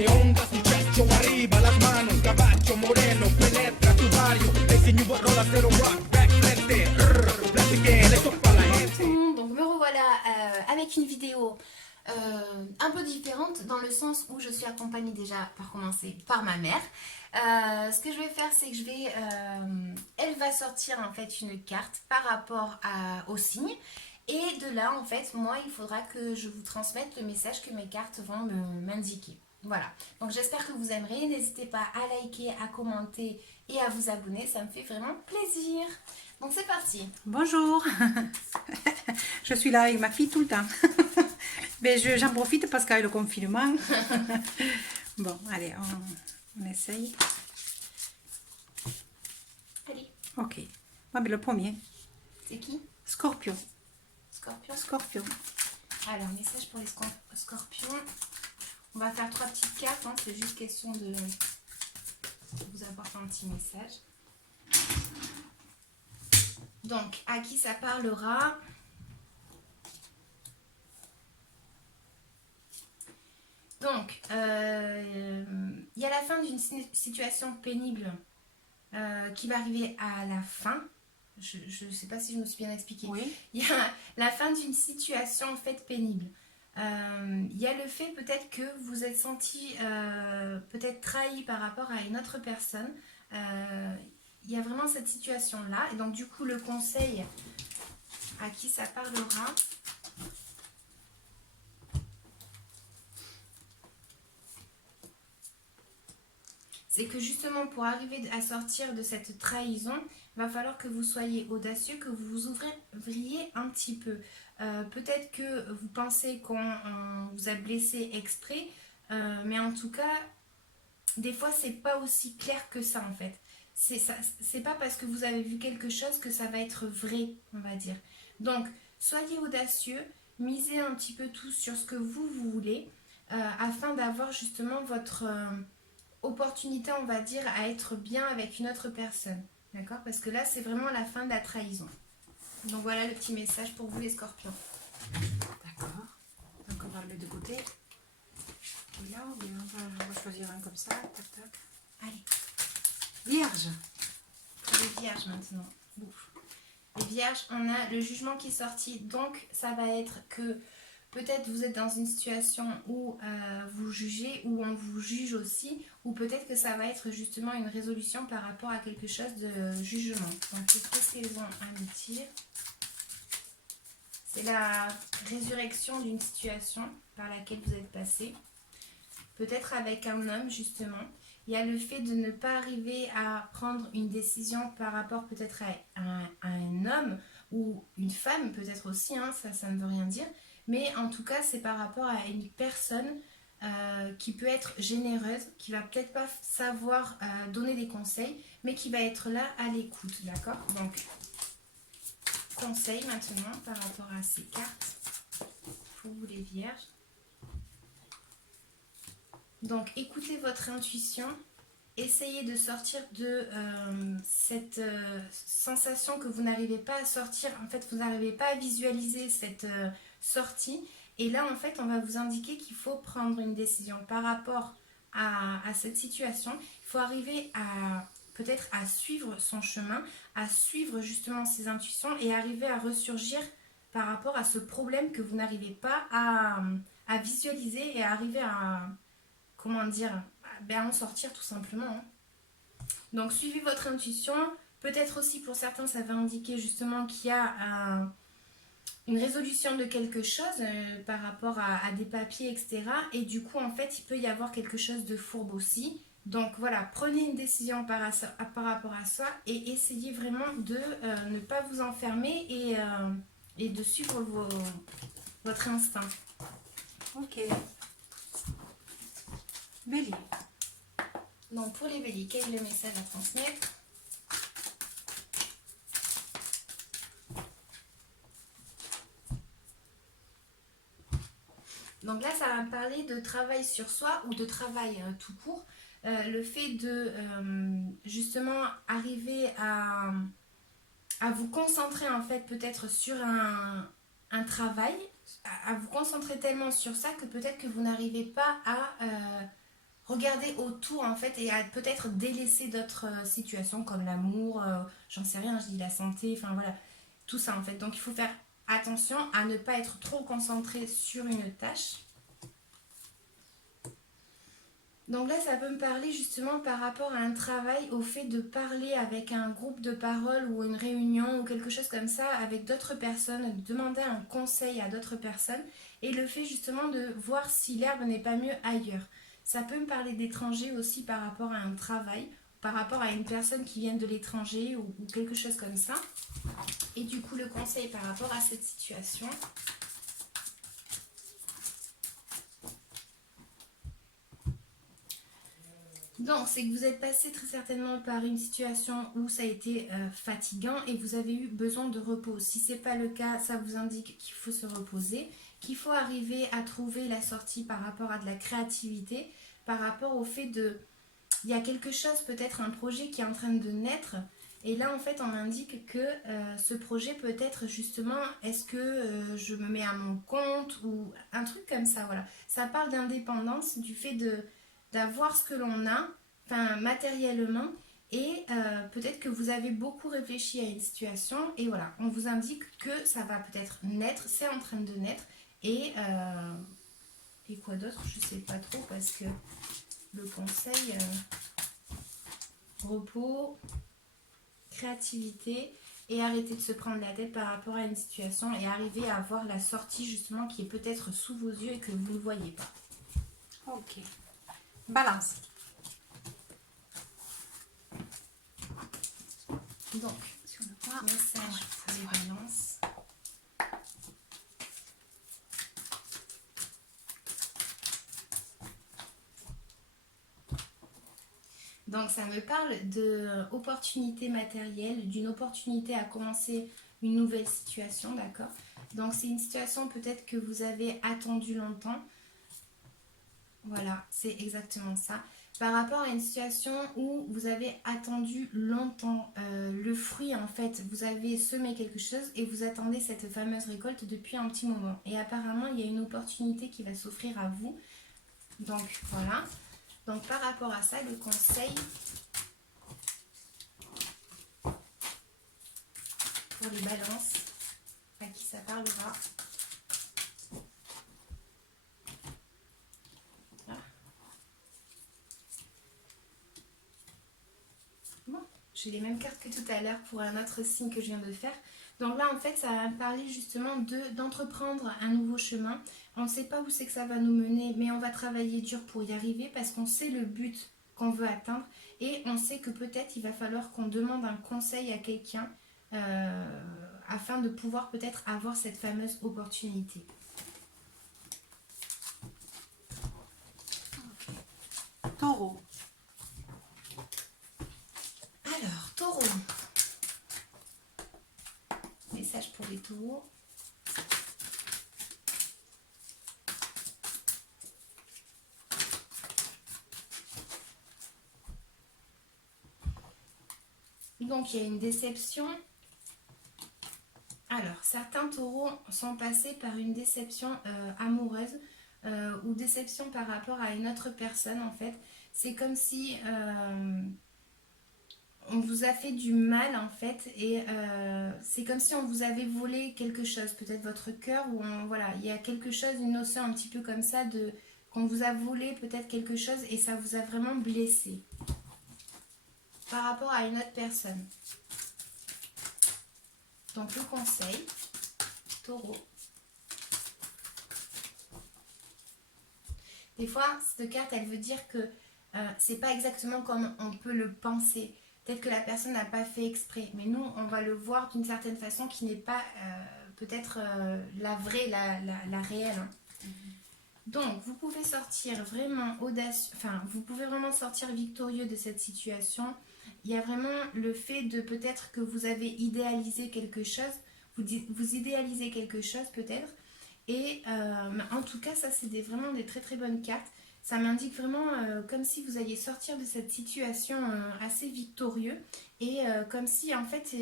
Que onda sucesso arriba, las manos, caballo moreno, penetra tu barrio. Ese new rola cero rock, back frente, black again, esto para la gente. Donc me revoilà avec une vidéo un peu différente dans le sens où je suis accompagnée déjà par commencer par ma mère. Ce que je vais faire, c'est que elle va sortir en fait une carte par rapport au signe. Et de là, en fait, moi, il faudra que je vous transmette le message que mes cartes vont m'indiquer. Voilà. Donc j'espère que vous aimerez. N'hésitez pas à liker, à commenter et à vous abonner. Ça me fait vraiment plaisir. Donc c'est parti. Bonjour. Je suis là avec ma fille tout le temps. Mais j'en profite parce qu'avec le confinement. Bon, allez, on essaye. Allez. Ok. Moi, mais le premier. C'est qui? Scorpion. Scorpion. Scorpion. Alors, message pour les scorpions. On va faire 3 petites cartes. Hein. C'est juste question de vous apporter un petit message. Donc, à qui ça parlera? Donc, il y a la fin d'une situation pénible qui va arriver à la fin. Je ne sais pas si je me suis bien expliquée. Oui. Il y a la fin d'une situation en fait pénible. Il y a le fait peut-être que vous êtes senti peut-être trahi par rapport à une autre personne. Il y a vraiment cette situation-là. Et donc du coup, le conseil à qui ça parlera, c'est que justement pour arriver à sortir de cette trahison, il va falloir que vous soyez audacieux, que vous vous ouvriez un petit peu. Peut-être que vous pensez qu'on vous a blessé exprès, mais en tout cas, des fois c'est pas aussi clair que ça en fait. C'est pas parce que vous avez vu quelque chose que ça va être vrai, on va dire. Donc, soyez audacieux, misez un petit peu tout sur ce que vous voulez, afin d'avoir justement votre opportunité, on va dire, à être bien avec une autre personne. D'accord? Parce que là, c'est vraiment la fin de la trahison. Donc voilà le petit message pour vous les scorpions. D'accord. Donc on va le mettre de côté. Et là, on va choisir un comme ça. Tac, tac. Allez. Vierge. Les vierges maintenant. Ouf. Les vierges, on a le jugement qui est sorti. Donc ça va être que peut-être vous êtes dans une situation où vous jugez, où on vous juge aussi, ou peut-être que ça va être justement une résolution par rapport à quelque chose de jugement. Donc qu'est-ce qu'elles ont à nous dire? C'est la résurrection d'une situation par laquelle vous êtes passé. Peut-être avec un homme justement. Il y a le fait de ne pas arriver à prendre une décision par rapport peut-être à un homme ou une femme, peut-être aussi, hein, ça ne veut rien dire. Mais en tout cas, c'est par rapport à une personne qui peut être généreuse, qui va peut-être pas savoir donner des conseils, mais qui va être là à l'écoute, d'accord? Donc, conseil maintenant par rapport à ces cartes pour vous les vierges. Donc, écoutez votre intuition, essayez de sortir de cette sensation que vous n'arrivez pas à sortir. En fait, vous n'arrivez pas à visualiser cette sortie. Et là, en fait, on va vous indiquer qu'il faut prendre une décision par rapport à cette situation. Il faut arriver à peut-être à suivre son chemin, à suivre justement ses intuitions et arriver à ressurgir par rapport à ce problème que vous n'arrivez pas à visualiser et à arriver à, comment dire, à en sortir tout simplement. Hein. Donc suivez votre intuition. Peut-être aussi pour certains ça va indiquer justement qu'il y a une résolution de quelque chose par rapport à des papiers, etc. Et du coup en fait il peut y avoir quelque chose de fourbe aussi. Donc voilà, prenez une décision par rapport à ça et essayez vraiment de ne pas vous enfermer et de suivre votre instinct. Ok. Bélier. Donc pour les béliers, quel est le message à transmettre? Donc là, ça va me parler de travail sur soi ou de travail tout court. Le fait de justement arriver à vous concentrer en fait peut-être sur un travail, à vous concentrer tellement sur ça que peut-être que vous n'arrivez pas regarder autour en fait et à peut-être délaisser d'autres situations comme l'amour, j'en sais rien, je dis la santé, enfin voilà, tout ça en fait. Donc il faut faire attention à ne pas être trop concentré sur une tâche. Donc là, ça peut me parler justement par rapport à un travail, au fait de parler avec un groupe de parole ou une réunion ou quelque chose comme ça avec d'autres personnes, de demander un conseil à d'autres personnes et le fait justement de voir si l'herbe n'est pas mieux ailleurs. Ça peut me parler d'étranger aussi par rapport à un travail, par rapport à une personne qui vient de l'étranger ou quelque chose comme ça. Et du coup, le conseil par rapport à cette situation. Donc, c'est que vous êtes passé très certainement par une situation où ça a été fatigant et vous avez eu besoin de repos. Si ce n'est pas le cas, ça vous indique qu'il faut se reposer, qu'il faut arriver à trouver la sortie par rapport à de la créativité, par rapport au fait de... Il y a quelque chose, peut-être un projet qui est en train de naître. Et là, en fait, on m'indique que ce projet peut être justement, est-ce que je me mets à mon compte ou un truc comme ça, voilà. Ça parle d'indépendance, du fait d'avoir ce que l'on a, enfin matériellement, et peut-être que vous avez beaucoup réfléchi à une situation, et voilà, on vous indique que ça va peut-être naître, c'est en train de naître, et quoi d'autre, je sais pas trop, parce que le conseil, repos, créativité, et arrêter de se prendre la tête par rapport à une situation, et arriver à avoir la sortie justement qui est peut-être sous vos yeux et que vous ne voyez pas. Ok. Balance. Donc, message pour les balances. Donc, ça me parle d'opportunité matérielle, d'une opportunité à commencer une nouvelle situation, d'accord? Donc, c'est une situation peut-être que vous avez attendue longtemps. Voilà, c'est exactement ça. Par rapport à une situation où vous avez attendu longtemps le fruit, en fait, vous avez semé quelque chose et vous attendez cette fameuse récolte depuis un petit moment. Et apparemment, il y a une opportunité qui va s'offrir à vous. Donc, voilà. Donc, par rapport à ça, le conseil pour les balances, à qui ça parlera. J'ai les mêmes cartes que tout à l'heure pour un autre signe que je viens de faire. Donc là, en fait, ça va me parler justement d'entreprendre un nouveau chemin. On ne sait pas où c'est que ça va nous mener, mais on va travailler dur pour y arriver parce qu'on sait le but qu'on veut atteindre. Et on sait que peut-être il va falloir qu'on demande un conseil à quelqu'un afin de pouvoir peut-être avoir cette fameuse opportunité. Taureau. Alors, taureau. Message pour les taureaux. Donc, il y a une déception. Alors, certains taureaux sont passés par une déception amoureuse ou déception par rapport à une autre personne, en fait. C'est comme si... on vous a fait du mal en fait et c'est comme si on vous avait volé quelque chose, peut-être votre cœur ou voilà, il y a quelque chose, une notion un petit peu comme ça de qu'on vous a volé peut-être quelque chose et ça vous a vraiment blessé par rapport à une autre personne. Donc le conseil, taureau. Des fois, cette carte, elle veut dire que c'est pas exactement comme on peut le penser. Peut-être que la personne n'a pas fait exprès, mais nous, on va le voir d'une certaine façon qui n'est pas peut-être la vraie, la réelle. Hein. Donc, vous pouvez sortir vraiment audacieux, enfin, vous pouvez vraiment sortir victorieux de cette situation. Il y a vraiment le fait de peut-être que vous avez idéalisé quelque chose, vous idéalisez quelque chose peut-être, et en tout cas, ça, c'est vraiment des très très bonnes cartes. Ça m'indique vraiment comme si vous alliez sortir de cette situation assez victorieux et comme si en fait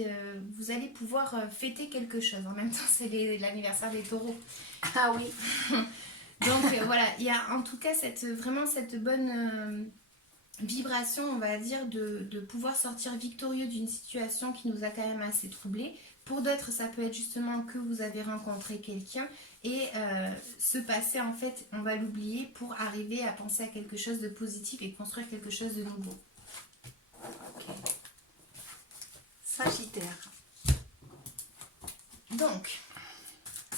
vous allez pouvoir fêter quelque chose. En même temps, c'est l'anniversaire des taureaux. Ah oui. Donc voilà, il y a en tout cas vraiment cette bonne vibration, on va dire, de pouvoir sortir victorieux d'une situation qui nous a quand même assez troublés. Pour d'autres, ça peut être justement que vous avez rencontré quelqu'un et ce passé, en fait, on va l'oublier pour arriver à penser à quelque chose de positif et construire quelque chose de nouveau. Ok. Sagittaire. Donc,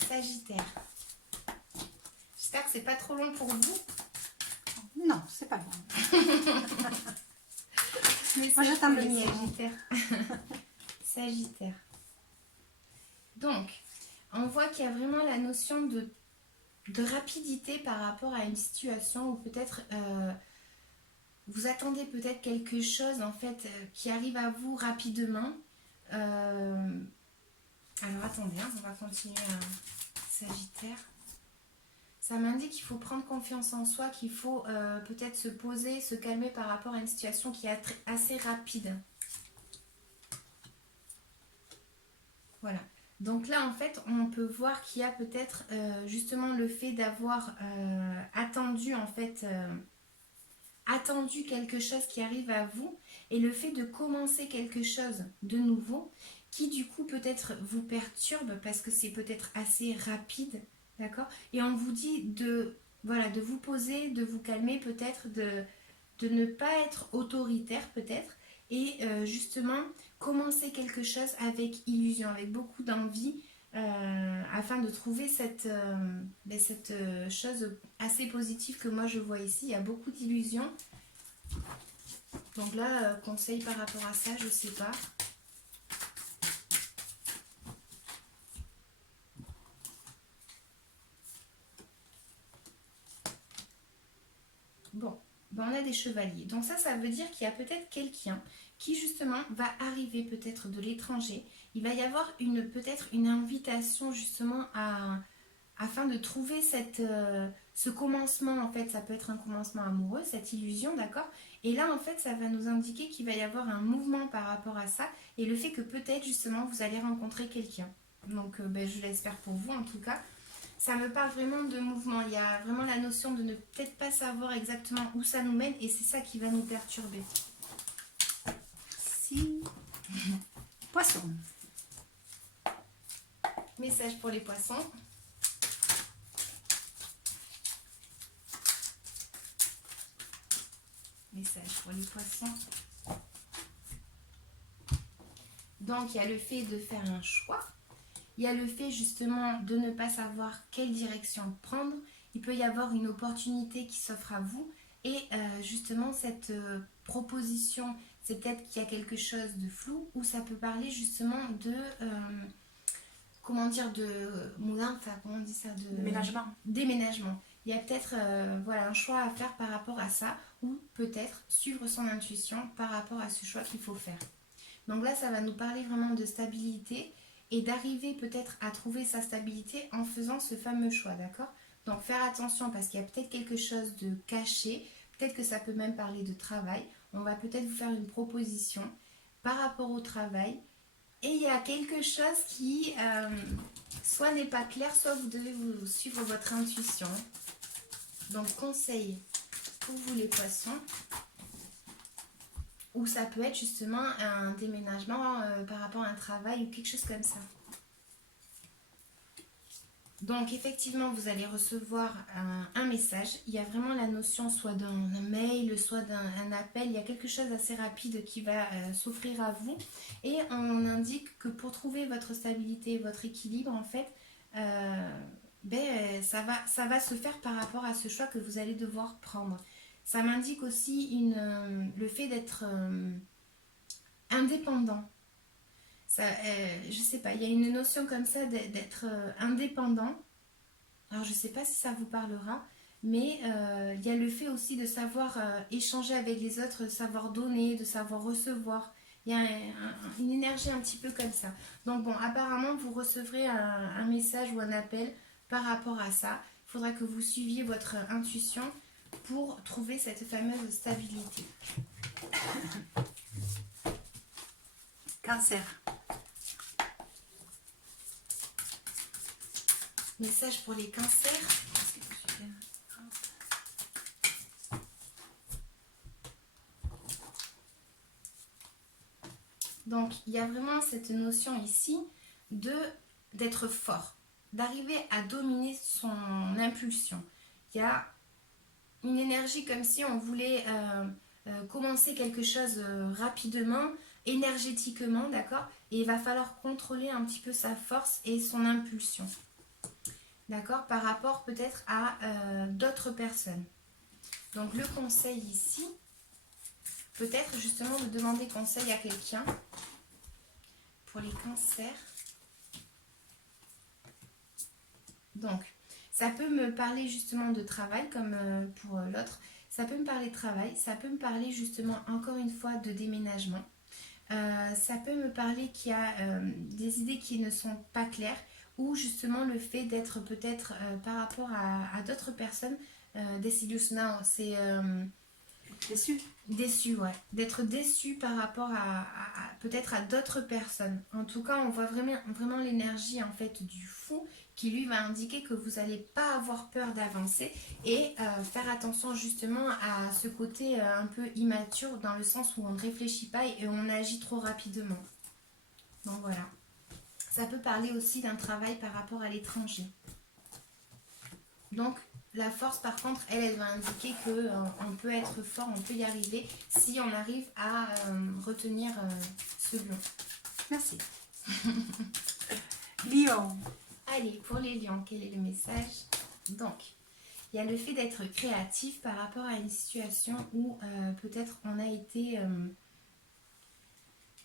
Sagittaire. J'espère que c'est pas trop long pour vous. Non, c'est pas bon. Mais Moi, j'attends le mien. Sagittaire. Sagittaire. Donc, on voit qu'il y a vraiment la notion de rapidité par rapport à une situation où peut-être vous attendez peut-être quelque chose en fait qui arrive à vous rapidement. Alors attendez, hein, on va continuer Sagittaire. Ça m'indique qu'il faut prendre confiance en soi, qu'il faut peut-être se poser, se calmer par rapport à une situation qui est assez rapide. Voilà. Donc là, en fait, on peut voir qu'il y a peut-être justement le fait d'avoir attendu, en fait, attendu quelque chose qui arrive à vous et le fait de commencer quelque chose de nouveau qui, du coup, peut-être vous perturbe parce que c'est peut-être assez rapide. D'accord? Et on vous dit voilà, de vous poser, de vous calmer peut-être, de ne pas être autoritaire peut-être et justement commencer quelque chose avec illusion, avec beaucoup d'envie afin de trouver cette chose assez positive que moi je vois ici. Il y a beaucoup d'illusions. Donc là, conseil par rapport à ça, je sais pas. Bon, ben on a des chevaliers. Donc ça veut dire qu'il y a peut-être quelqu'un qui justement va arriver peut-être de l'étranger. Il va y avoir peut-être une invitation justement afin de trouver ce commencement. En fait, ça peut être un commencement amoureux, cette illusion, d'accord? Et là, en fait, ça va nous indiquer qu'il va y avoir un mouvement par rapport à ça et le fait que peut-être justement vous allez rencontrer quelqu'un. Donc, je l'espère pour vous en tout cas. Ça me parle vraiment de mouvement. Il y a vraiment la notion de ne peut-être pas savoir exactement où ça nous mène et c'est ça qui va nous perturber. Si. Poisson. Message pour les poissons. Message pour les poissons. Donc, il y a le fait de faire un choix. Il y a le fait justement de ne pas savoir quelle direction prendre. Il peut y avoir une opportunité qui s'offre à vous. Et justement, cette proposition, c'est peut-être qu'il y a quelque chose de flou. Ou ça peut parler justement de... comment dire, de moulin, enfin comment on dit ça, de Déménagement. Déménagement. Il y a peut-être voilà, un choix à faire par rapport à ça, ou peut-être suivre son intuition par rapport à ce choix qu'il faut faire. Donc là, ça va nous parler vraiment de stabilité et d'arriver peut-être à trouver sa stabilité en faisant ce fameux choix, d'accord? Donc faire attention parce qu'il y a peut-être quelque chose de caché, peut-être que ça peut même parler de travail. On va peut-être vous faire une proposition par rapport au travail. Et il y a quelque chose qui soit n'est pas clair, soit vous devez vous suivre votre intuition. Donc conseil pour vous les poissons. Ou ça peut être justement un déménagement par rapport à un travail ou quelque chose comme ça. Donc effectivement vous allez recevoir un message. Il y a vraiment la notion soit d'un mail, soit d'un appel. Il y a quelque chose d'assez rapide qui va s'offrir à vous. Et on indique que pour trouver votre stabilité, votre équilibre en fait, ça va se faire par rapport à ce choix que vous allez devoir prendre. Ça m'indique aussi le fait d'être indépendant. Ça, je sais pas, il y a une notion comme ça d'être indépendant. Alors je sais pas si ça vous parlera, mais il y a le fait aussi de savoir échanger avec les autres, de savoir donner, de savoir recevoir. Il y a une énergie un petit peu comme ça. Donc bon, apparemment vous recevrez un message ou un appel par rapport à ça. Il faudra que vous suiviez votre intuition pour trouver cette fameuse stabilité. Cancer. Message pour les cancers. Donc, il y a vraiment cette notion ici d'être fort, d'arriver à dominer son impulsion. Il y a une énergie comme si on voulait commencer quelque chose rapidement, énergétiquement, d'accord? Et il va falloir contrôler un petit peu sa force et son impulsion, d'accord? Par rapport peut-être à d'autres personnes. Donc, le conseil ici, peut-être justement de demander conseil à quelqu'un pour les cancers. Donc, ça peut me parler justement de travail comme pour l'autre. Ça peut me parler de travail, ça peut me parler justement encore une fois de déménagement. Ça peut me parler qu'il y a des idées qui ne sont pas claires ou justement le fait d'être peut-être par rapport à d'autres personnes. Decidious now, c'est... Déçu. Déçu, ouais. D'être déçu par rapport peut-être à d'autres personnes. En tout cas, on voit vraiment l'énergie en fait du fou qui lui va indiquer que vous n'allez pas avoir peur d'avancer et faire attention justement à ce côté un peu immature dans le sens où on ne réfléchit pas et on agit trop rapidement. Donc voilà. Ça peut parler aussi d'un travail par rapport à l'étranger. Donc, la force, par contre, elle va indiquer qu'on peut être fort, on peut y arriver si on arrive à retenir ce lion. Merci. Lion. Allez, pour les lions, quel est le message? Donc, il y a le fait d'être créatif par rapport à une situation où peut-être on a été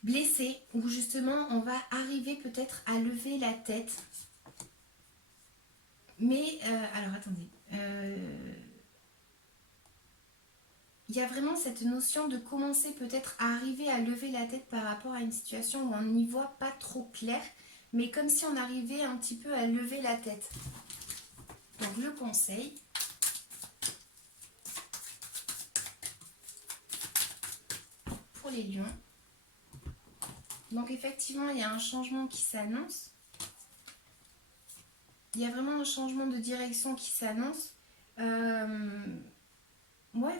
blessé, où justement on va arriver peut-être à lever la tête. Mais, alors attendez, il y a vraiment cette notion de commencer peut-être à arriver à lever la tête par rapport à une situation où on n'y voit pas trop clair, mais comme si on arrivait un petit peu à lever la tête. Donc le conseil, pour les lions, donc effectivement il y a un changement qui s'annonce. Il y a vraiment un changement de direction qui s'annonce. Ouais,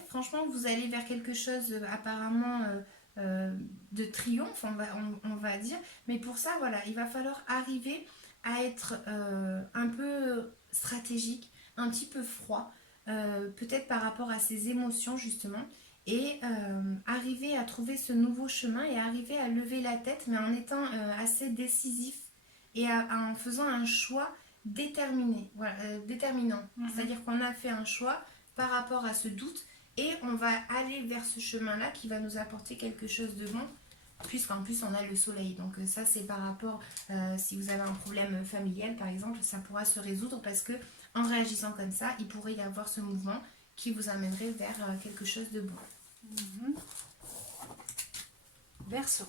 franchement, vous allez vers quelque chose apparemment de triomphe, on va dire. Mais pour ça, voilà, il va falloir arriver à être un peu stratégique, un petit peu froid, peut-être par rapport à ses émotions justement. Et arriver à trouver ce nouveau chemin et arriver à lever la tête, mais en étant assez décisif et en faisant un choix déterminé, voilà, déterminant. C'est-à-dire qu'on a fait un choix par rapport à ce doute et on va aller vers ce chemin-là qui va nous apporter quelque chose de bon, puisqu'en plus on a le soleil. Donc ça c'est par rapport, si vous avez un problème familial par exemple, ça pourra se résoudre parce que en réagissant comme ça, il pourrait y avoir ce mouvement qui vous amènerait vers quelque chose de bon. Verseau.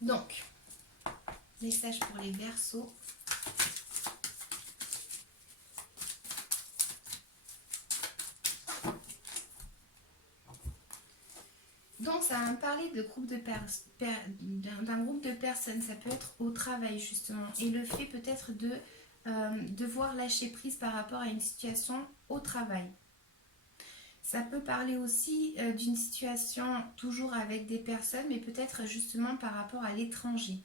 Donc, message pour les Verseaux. Donc ça va me parler de d'un groupe de personnes, ça peut être au travail justement, et le fait peut-être de devoir lâcher prise par rapport à une situation au travail. Ça peut parler aussi d'une situation toujours avec des personnes, mais peut-être justement par rapport à l'étranger.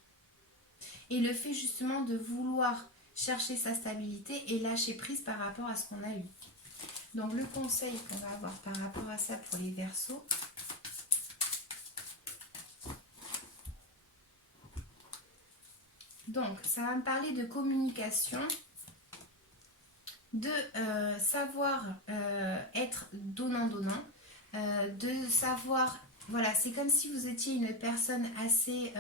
Et le fait justement de vouloir chercher sa stabilité et lâcher prise par rapport à ce qu'on a eu. Donc le conseil qu'on va avoir par rapport à ça pour les Verseaux. Donc, ça va me parler de communication, de savoir être donnant-donnant, de savoir, voilà, c'est comme si vous étiez une personne assez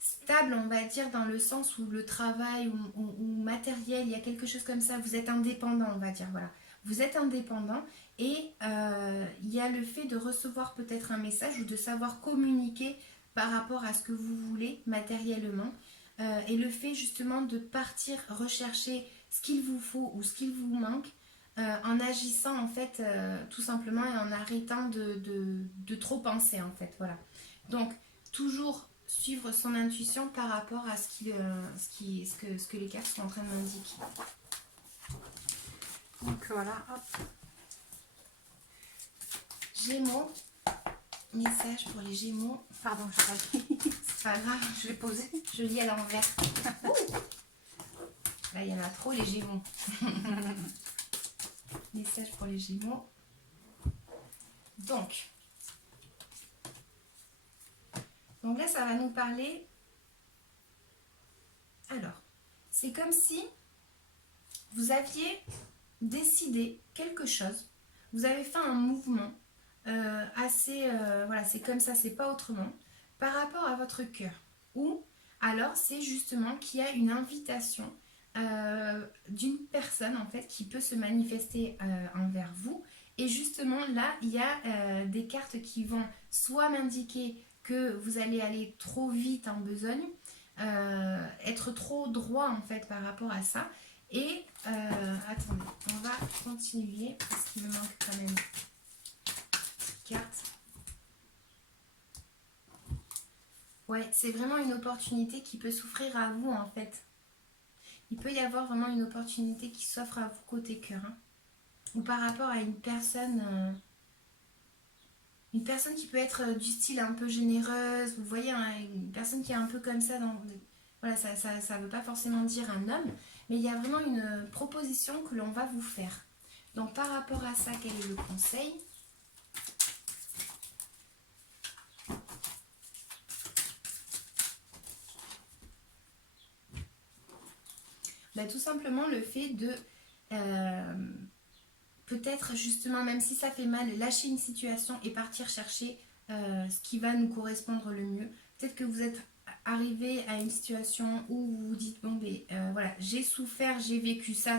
stable, on va dire, dans le sens où le travail ou matériel, il y a quelque chose comme ça, vous êtes indépendant, on va dire, voilà. Vous êtes indépendant et il y a le fait de recevoir peut-être un message ou de savoir communiquer par rapport à ce que vous voulez matériellement et le fait justement de partir rechercher ce qu'il vous faut ou ce qu'il vous manque en agissant en fait tout simplement et en arrêtant de trop penser en fait, voilà. Donc toujours suivre son intuition par rapport à ce que les cartes sont en train de m'indiquer. Donc voilà, hop. Gémeaux, message pour les Gémeaux. Pardon, je l'ai C'est pas grave, je l'ai posé. je lis à l'envers. Là, il y en a trop, les Gémeaux. Message pour les Gémeaux. Donc là, ça va nous parler. Alors, c'est comme si vous aviez décidé quelque chose. Vous avez fait un mouvement assez... voilà, c'est comme ça, c'est pas autrement. Par rapport à votre cœur. Ou alors, c'est justement qu'il y a une invitation d'une personne, en fait, qui peut se manifester envers vous. Et justement, là, il y a des cartes qui vont soit m'indiquer que vous allez aller trop vite en besogne, être trop droit, en fait, par rapport à ça. Et, attendez, on va continuer, parce qu'il me manque quand même une carte. Ouais, c'est vraiment une opportunité qui peut s'offrir à vous, en fait. Il peut y avoir vraiment une opportunité qui s'offre à vous côté cœur. Hein. Ou par rapport à une personne qui peut être du style un peu généreuse. Vous voyez, hein, une personne qui est un peu comme ça. Voilà, ça veut pas forcément dire un homme. Mais il y a vraiment une proposition que l'on va vous faire. Donc par rapport à ça, quel est le conseil ? Bah, tout simplement le fait de peut-être justement, même si ça fait mal, lâcher une situation et partir chercher ce qui va nous correspondre le mieux. Peut-être que vous êtes arrivé à une situation où vous vous dites bon ben voilà, j'ai souffert, j'ai vécu ça,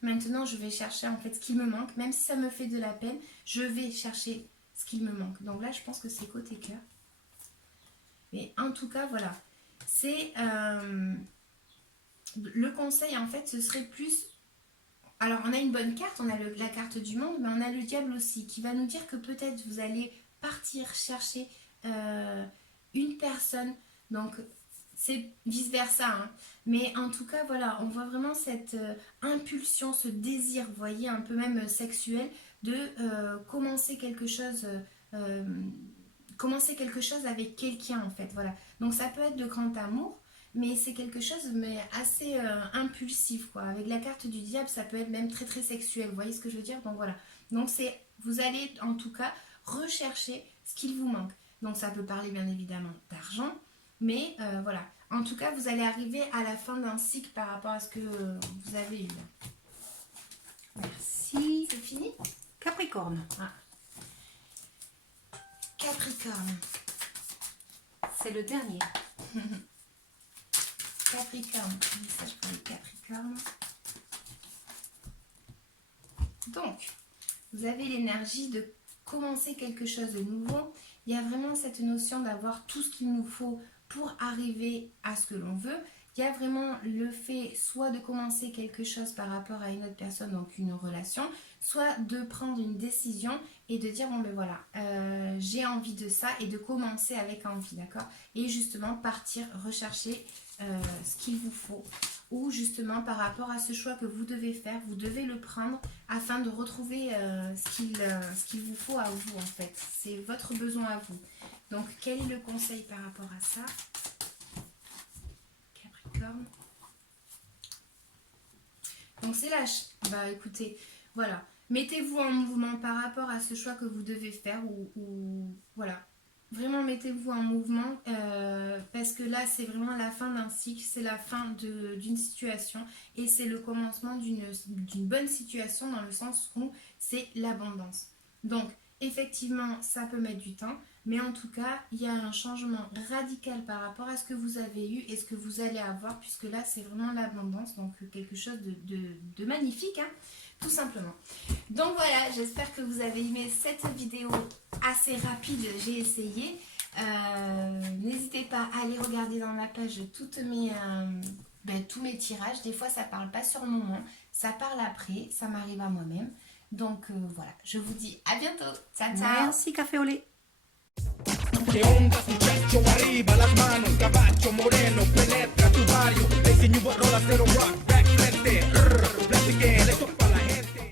maintenant je vais chercher en fait ce qui me manque, même si ça me fait de la peine, je vais chercher ce qu'il me manque. Donc là je pense que c'est côté cœur. Mais en tout cas voilà, c'est le conseil en fait, ce serait plus... Alors on a une bonne carte, on a la carte du monde, mais on a le diable aussi qui va nous dire que peut-être vous allez partir chercher une personne, donc c'est vice versa, hein. Mais en tout cas voilà, on voit vraiment cette impulsion, ce désir, vous voyez, un peu même sexuel, de commencer quelque chose avec quelqu'un en fait, voilà. Donc ça peut être de grand amour, mais c'est quelque chose mais assez impulsif quoi. Avec la carte du diable, ça peut être même très très sexuel, vous voyez ce que je veux dire? Donc voilà, donc vous allez en tout cas rechercher ce qu'il vous manque. Donc ça peut parler bien évidemment d'argent, mais voilà, en tout cas vous allez arriver à la fin d'un cycle par rapport à ce que vous avez eu là. Merci. C'est fini? Capricorne. Ah. Capricorne. C'est le dernier. Capricorne, message pour les Capricornes. Donc, vous avez l'énergie de commencer quelque chose de nouveau. Il y a vraiment cette notion d'avoir tout ce qu'il nous faut pour arriver à ce que l'on veut. Il y a vraiment le fait soit de commencer quelque chose par rapport à une autre personne, donc une relation, soit de prendre une décision et de dire bon ben voilà, j'ai envie de ça et de commencer avec envie, d'accord? Et justement partir rechercher ce qu'il vous faut, ou justement par rapport à ce choix que vous devez faire, vous devez le prendre afin de retrouver ce qu'il vous faut à vous en fait. C'est votre besoin à vous. Donc quel est le conseil par rapport à ça? Capricorne. Donc c'est lâche. Bah écoutez, voilà. Mettez-vous en mouvement par rapport à ce choix que vous devez faire ou voilà. Vraiment mettez-vous en mouvement parce que là c'est vraiment la fin d'un cycle, c'est la fin d'une situation et c'est le commencement d'une bonne situation dans le sens où c'est l'abondance. Donc effectivement ça peut mettre du temps, mais en tout cas il y a un changement radical par rapport à ce que vous avez eu et ce que vous allez avoir, puisque là c'est vraiment l'abondance, donc quelque chose de magnifique, hein, tout simplement. Donc voilà, j'espère que vous avez aimé cette vidéo assez rapide, j'ai essayé. N'hésitez pas à aller regarder dans ma page tous mes tirages. Des fois ça parle pas sur le moment, ça parle après, ça m'arrive à moi-même. Donc voilà, je vous dis à bientôt. Ciao ciao. Merci café au lait. Que onda muchacho arriba las manos, caballo moreno penetra tu barrio. Le enseño rolas de rock, back frente, blast again, esto es para